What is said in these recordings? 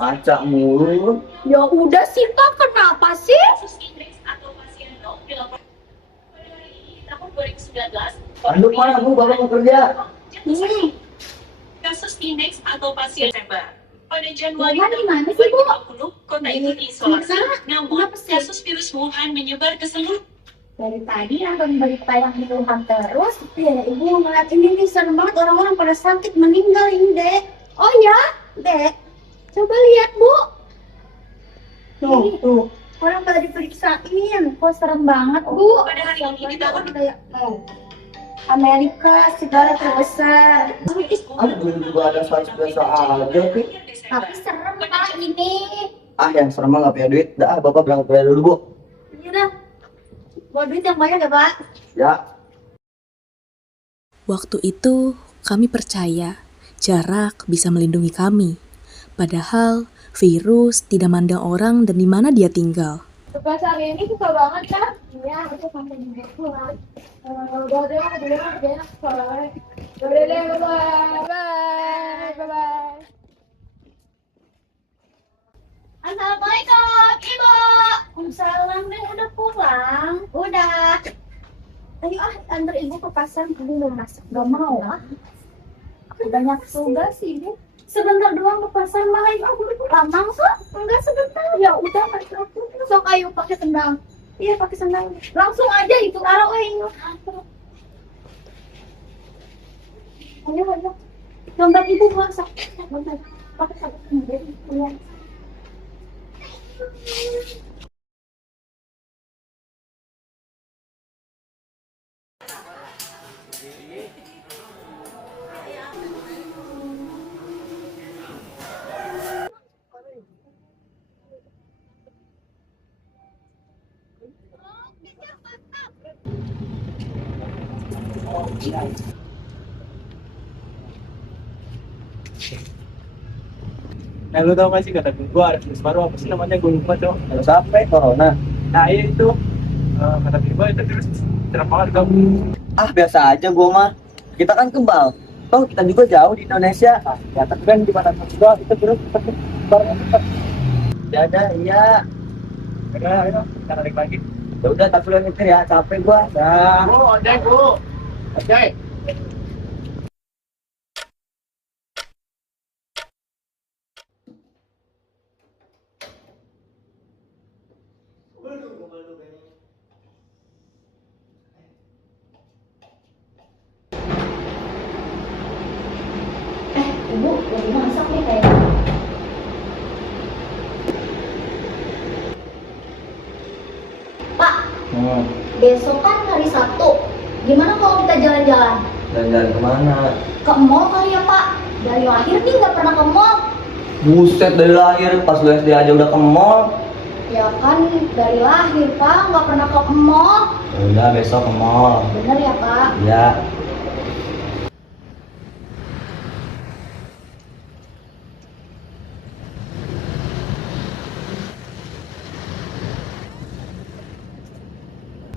Acak mulu. Ya udah sih Pak, kenapa sih? Aduh mana bu, bapak mau kerja. Hmm, Kasus indeks atau pasien Desember. Pada Januari Wuhan gimana sih Bu? 2020, kota itu diisolasi. Namun, Kenapa sih? kasus virus Wuhan menyebar ke seluruh. Dari tadi nonton berita yang di Wuhan terus, ya Ibu ngeliat ini nih serem banget orang-orang pada sakit meninggal ini Dek. Oh ya, Dek, coba lihat Bu. Tuh. Orang pada diperiksain, kok serem banget Bu. Pada hari ini di tahun Kayak Amerika segala terbesar. Aduh juga ada biasa aja sih. Tapi serem Pak ini. Yang serem mah nggak punya duit. Dah, bapak berangkat kerja dulu bu. Ini dah. Buat duit yang banyak ya Pak. Ya. Waktu itu, kami percaya jarak bisa melindungi kami. Padahal, virus tidak mandang orang dan di mana dia tinggal. Tugas hari ini suka banget kan? Iya, aku sampai juga pulang. Udah deh, bye. Udah deh, bye. Assalamualaikum, Ibu. Waalaikumsalam, Deh. Udah pulang? Udah. Ayo antar Ibu ke pasar. Ibu mau masak. Gak mau ah. Banyak tugas sih, Ibu. Sebentar doang ke pasar malah Ibu. Lama kok? Enggak sebentar. Ya udah, sok ayo pakai sendal. Iya, pakai sendal. Langsung aja itu taruh ini. Ayo. Dompet Ibu masak. Dompet. Pakai sendal. Iya. Nah, lu tau gak sih kata gue ada virus baru apa sih namanya, gue lupa cok. Harus sampai corona. Nah iya itu kata gue itu virus serem banget kamu. Biasa aja gua mah. Kita kan kebal. Toh kita juga jauh di Indonesia. Ya tapi kan di mana juga itu virus barang cepat. Ya ada, iya. Ayo kita tarik lagi. Ya udah, tapi lu nyetir ya, capek gua. Dah. Bu. Ojek. Ibu lagi masak nih kayaknya. Pak, besok kan hari Sabtu. Gimana kalau kita jalan-jalan? Jalan-jalan kemana? Ke mall kali ya Pak? Dari lahir nih nggak pernah ke mall. Buset, dari lahir pas lu SD aja udah ke mall. Ya kan dari lahir Pak nggak pernah ke mall. Ya udah, besok ke mall. Bener ya Pak? Ya.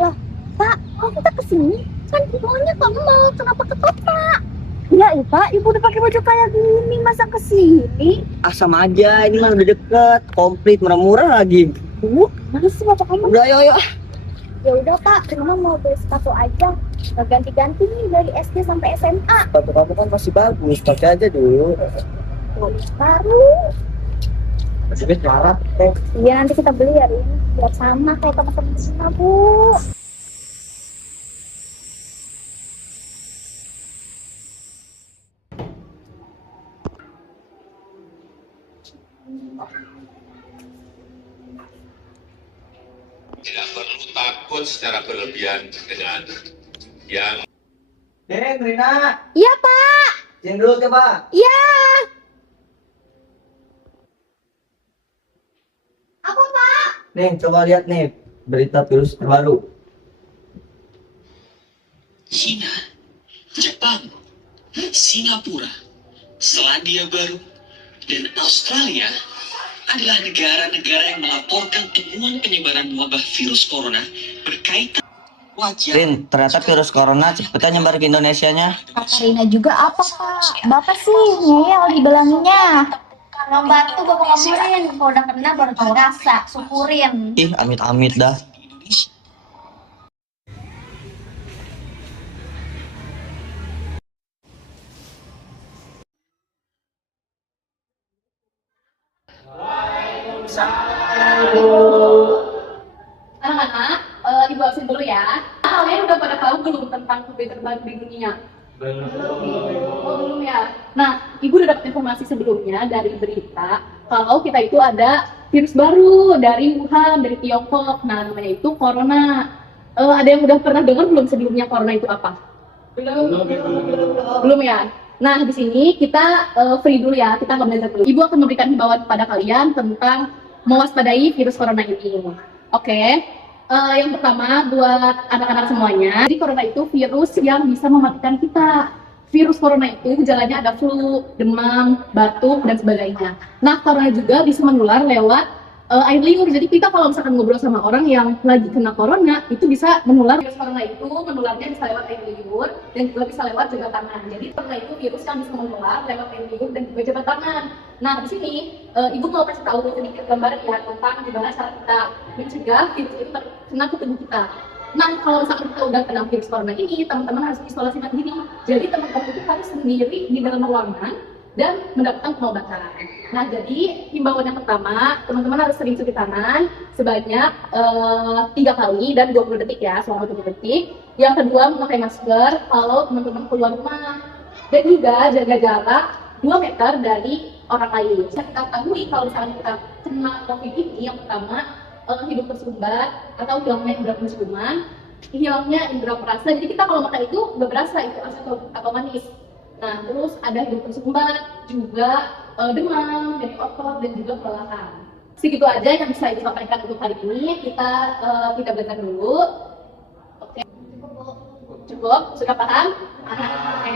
Lah, Pak, kok kita kesini? Kan maunya ke mall, kenapa ke kota? Ya, Pak, Ibu udah pakai baju kayak gini, masa kesini? Sama aja, ini mah udah deket, komplit, murah-murah lagi. Bu, mana sih bapak kamu? Udah, ayo. Ya udah Pak, Rima mau beli sepatu aja. Nggak ganti-ganti nih dari SD sampai SMA. Sepatu kamu kan masih bagus, pakai aja dulu. Polis baru. Masih marah. Iya nanti kita beli ya, Rin. Biar sama kayak teman-teman semua, Bu. Tidak perlu takut secara berlebihan dengan yang Rina. Iya Pak. Sini dulu coba. Iya. Apa Pak? Nih, coba lihat nih berita virus terbaru. Cina, Jepang, Singapura, Selandia Baru, dan Australia adalah negara-negara yang melaporkan temuan penyebaran wabah virus corona berkaitan wajar. Rin, ternyata virus corona cepetnya nyebar ke Indonesianya. Kata Rina juga apa Pak? Bapak sih ngeyel dibilangnya. Emang batu bapak ngomongin, kalau udah kena baru tahu rasa, syukurin. Ih, amit-amit dah. Anak-anak, ibu absen dulu ya. Kalian udah pada tahu belum tentang COVID terbaru di dunia? Oh, belum ya. Nah, ibu udah dapat informasi sebelumnya dari berita kalau kita itu ada virus baru dari Wuhan, dari Tiongkok. Nah, namanya itu corona. Ada yang udah pernah dengar belum sebelumnya corona itu apa? Belum ya. Nah, di sini kita free dulu ya, kita nggak belajar dulu. Ibu akan memberikan himbauan kepada kalian tentang mewaspadai virus corona ini. Oke. Yang pertama buat anak-anak semuanya, jadi corona itu virus yang bisa mematikan kita. Virus corona itu gejalanya ada flu, demam, batuk, dan sebagainya. Nah, corona juga bisa menular lewat air liur. Jadi kita kalau misalkan ngobrol sama orang yang lagi kena corona, itu bisa menular. Virus corona itu menularnya bisa lewat air liur dan juga bisa lewat jabat tangan. Jadi corona itu virus yang bisa menular lewat air liur dan juga jabat tangan. Nah, di sini ibu mau kasih tahu sedikit gambar ya tentang gimana cara kita mencegah virus itu terkena ke tubuh kita. Nah, kalau misalkan kita udah kena virus corona ini, teman-teman harus isolasi mandiri. Jadi teman-teman itu harus sendiri di dalam ruangan dan mendapatkan pengobatan. Nah, jadi himbauan yang pertama, teman-teman harus sering cuci tangan sebanyak 3 kali dan 20 detik ya, selama 20 detik. Yang kedua, memakai masker kalau teman-teman keluar rumah. Dan juga jaga jarak 2 meter dari orang lain. Bisa kita ketahui kalau misalnya kita kena COVID ini, yang pertama hidup tersumbat atau hilangnya indera penciuman, hilangnya indera perasa. Jadi kita kalau makan itu nggak berasa itu asin atau manis. Nah, terus ada hidup tersumbat, juga demam, jadi otot, dan juga kelelahan. Segitu aja yang bisa ibu sampaikan untuk hari ini. Kita belajar dulu. Oke, cukup? Sudah paham?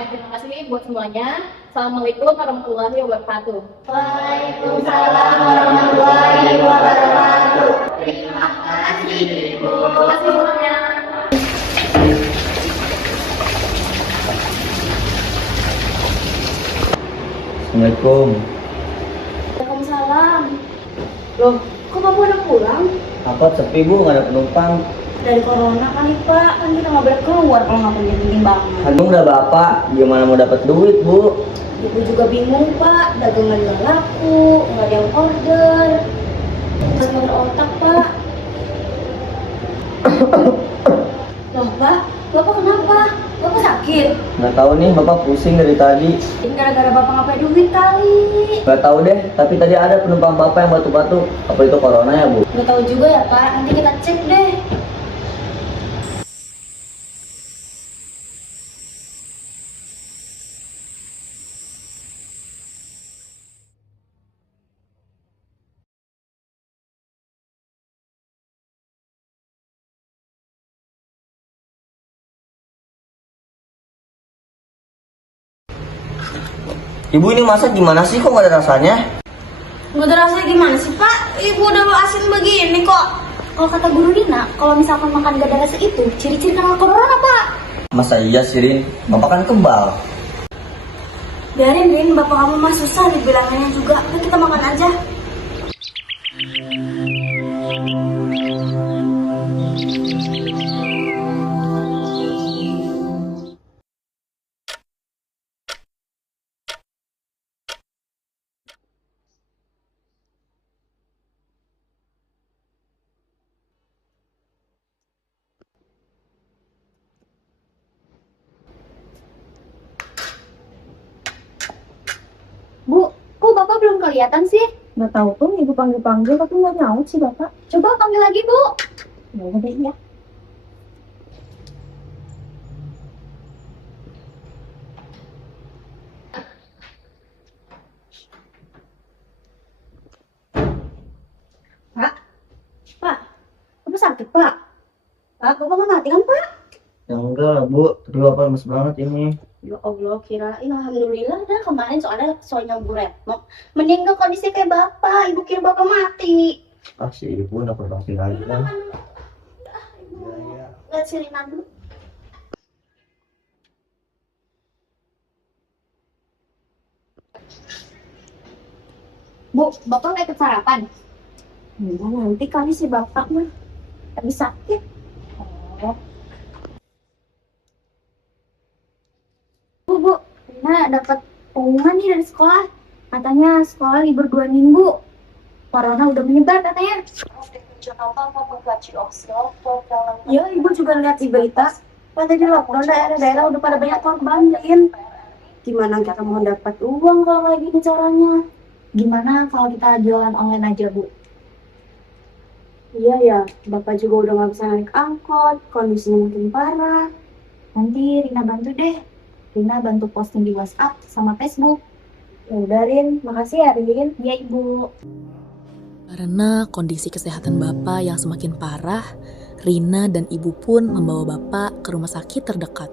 Terima kasih buat semuanya. Assalamualaikum warahmatullahi wabarakatuh. Waalaikumsalam warahmatullahi wabarakatuh. Terima kasih, Ibu. Terima kasih semuanya. Assalamualaikum. Waalaikumsalam. Loh, kok Bapak udah pulang? Apa sepi bu, nggak ada penumpang. Dari corona kali Pak, kan kita nggak boleh keluar kalau nggak penting-penting banget. Agung udah bapak, gimana mau dapat duit bu? Ibu juga bingung Pak, dagangan nggak laku, nggak ada yang order. Nggak ada otak Pak. Loh Pak, Bapak kenapa? Bapak sakit? Nggak tahu nih, bapak pusing dari tadi. Ini gara-gara Bapak nggak punya duit kali. Nggak tahu deh, tapi tadi ada penumpang bapak yang batuk-batuk. Apa itu corona ya bu? Nggak tahu juga ya Pak, nanti kita cek deh. Ibu ini masak gimana sih, kok nggak ada rasanya? Nggak ada rasanya gimana sih Pak? Ibu udah asin begini kok. Kalau kata guru Dina, kalau misalkan makan gak ada rasa itu, ciri-ciri kena corona Pak. Masa iya sih Rin? Bapak kan kebal. Biarin Rin, bapak kamu mah susah dibilangannya juga. Udah kita makan aja. Bu, kok bapak belum kelihatan sih? Nggak tahu tuh, ibu panggil-panggil tapi nggak nyaut sih bapak. Coba panggil lagi Bu. Ya udah deh ya. Pak, Pak, bapak sakit Pak? Pak, bapak nggak mati kan Pak? Ya enggak lah bu, tapi bapak lemes banget ini. Ya Allah, kirain alhamdulillah dah kemarin soalnya Bu Retno meninggal kondisi kayak bapak, ibu kira bapak mati. Ah si ibu udah berbakti lagi kan. Lihat sirina dulu. Bu, Bapak nggak ikut sarapan? Enggak, nanti kali si bapak mah lagi sakit. Bu, Rina dapat pengumuman nih dari sekolah. Katanya sekolah libur 2 minggu. Corona udah menyebar katanya. Ya, ibu juga lihat di berita. Katanya di lockdown daerah-daerah udah pada banyak korban, Din. Gimana kita mau dapat uang kalau kayak gini caranya? Gimana kalau kita jualan online aja, Bu? Iya ya, bapak juga udah nggak bisa naik angkot, kondisinya makin parah. Nanti Rina bantu deh. Rina bantu posting di WhatsApp sama Facebook. Ya udah, Rin, makasih ya, Rin. Iya, Ibu. Karena kondisi kesehatan Bapak yang semakin parah, Rina dan Ibu pun membawa Bapak ke rumah sakit terdekat.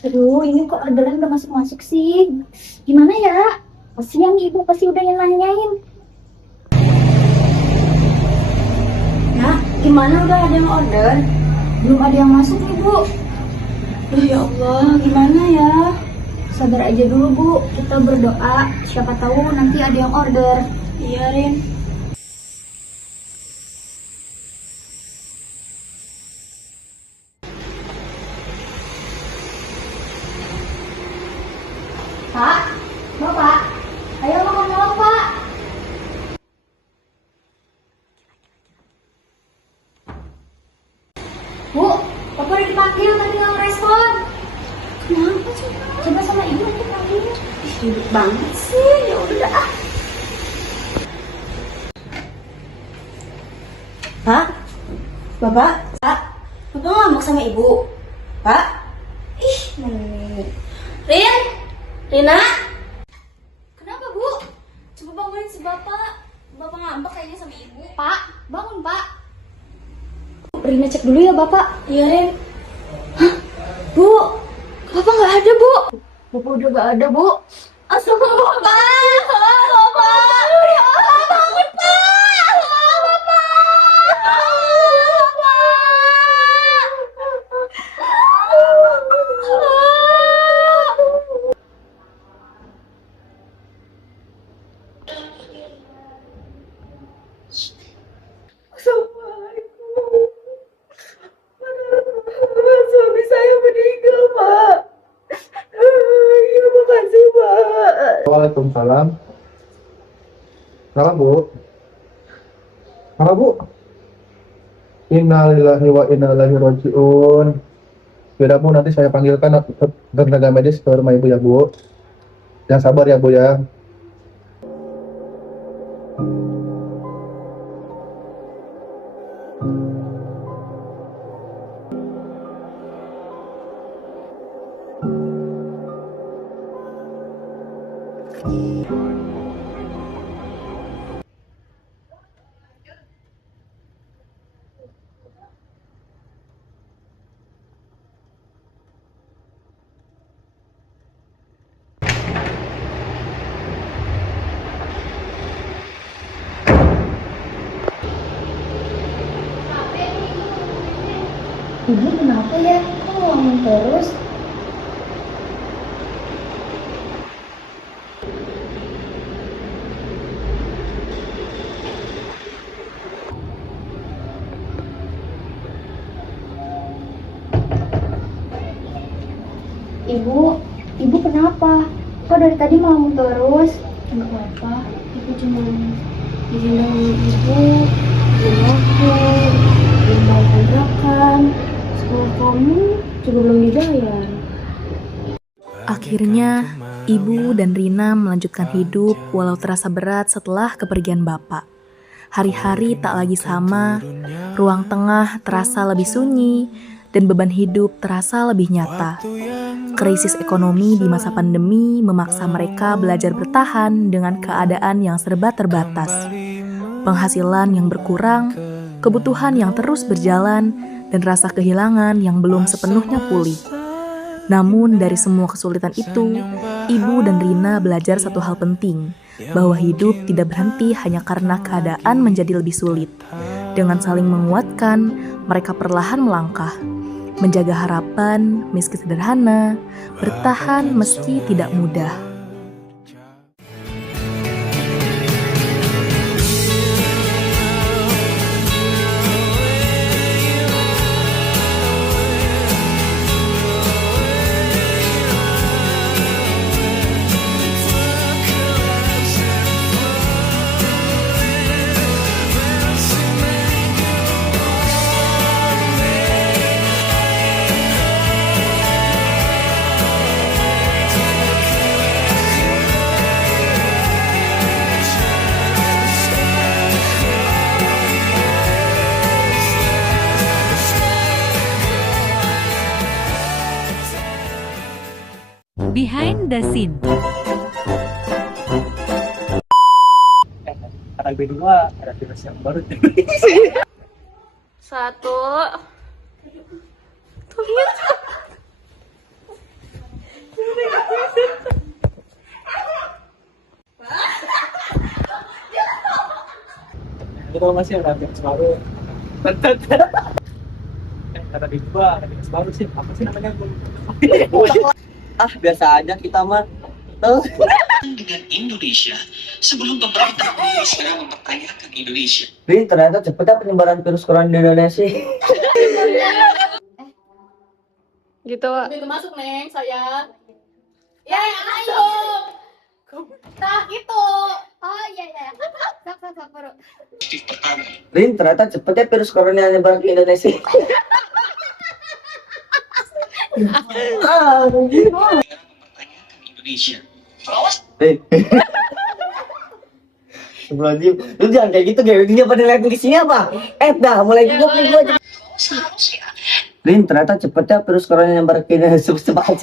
Aduh, ini kok orderan udah masuk-masuk sih. Gimana ya? Kasihan Ibu, pasti udah yang nanyain. Nah, gimana udah ada yang order? Belum ada yang masuk nih, Bu. Ya Allah, gimana ya? Sabar aja dulu, Bu. Kita berdoa. Siapa tahu nanti ada yang order. Iya, Rin. Pak, Bapak, ayo makan malam, Pak. Bu, Bapak udah dipanggil, tadi nggak ngerespon. Kenapa sih? Coba sama Ibu nanti panggil. Ribet banget sih. Ya udah. Pak? Bapak? Pak? Bapak ngomong sama ibu? Pak? Ih, Rin? Rina? Kenapa, Bu? Coba bangunin si bapak. Bapak ngambek kayaknya sama ibu. Pak, bangun, Pak. Rina cek dulu ya, Bapak. Iya, Rin. Hah? Bu? Bapak nggak ada, Bu? Bapak udah gak ada, Bu. Astagfirullah, Pak. Bapak. Ya Allah, bangun, Pak. Bapak. Suami saya meninggal, Pak. Iya, makasih, Pak. Waalaikumsalam. Kenapa, Bu? Kenapa, Bu? Innalillahi wa inna ilaihi raji'un. Yaudah, Bu, nanti saya panggilkan tenaga medis ke rumah Ibu ya, Bu. Jangan sabar ya, Bu ya. Ibu kenapa ya? Kok ngomong terus? Ibu kenapa? Kok dari tadi ngomong terus? Enggak apa-apa. Aku cuma izin ibu, izin aku, izin bayar kontrakan. Sekolah kamu juga belum dibayar. Akhirnya, Ibu dan Rina melanjutkan hidup walau terasa berat setelah kepergian Bapak. Hari-hari tak lagi sama, ruang tengah terasa lebih sunyi, dan beban hidup terasa lebih nyata. Krisis ekonomi di masa pandemi memaksa mereka belajar bertahan dengan keadaan yang serba terbatas. Penghasilan yang berkurang, kebutuhan yang terus berjalan, dan rasa kehilangan yang belum sepenuhnya pulih. Namun dari semua kesulitan itu, Ibu dan Rina belajar satu hal penting, bahwa hidup tidak berhenti hanya karena keadaan menjadi lebih sulit. Dengan saling menguatkan, mereka perlahan melangkah, menjaga harapan meski sederhana, bertahan meski tidak mudah. Behind the scene. Anak berdua ada virus yang baru. Satu. Itu masih ada virus baru. Ada virus baru sih. Apa sih namanya? Biasa aja kita mah. Tuh. Dengan Indonesia sebelum pemerintah segera mempertanyakan Indonesia. Rin, ternyata cepetnya penyebaran virus corona di Indonesia. Gitu, Wak. Pintu masuk, Neng, sayang. Ya, masuk. Nah, gitu. Oh iya iya. Sok bro. Positif pertama. Rin, ternyata cepetnya virus corona nyebar ke Indonesia. Mempertanyakan Indonesia. Sebelum lu jangan kayak gitu, kayak dia pada lihat isinya apa? Dah mulai gugup nih gua. Seharusnya Rin, ternyata cepetnya virus corona nyebar ke Indonesia. Cepat.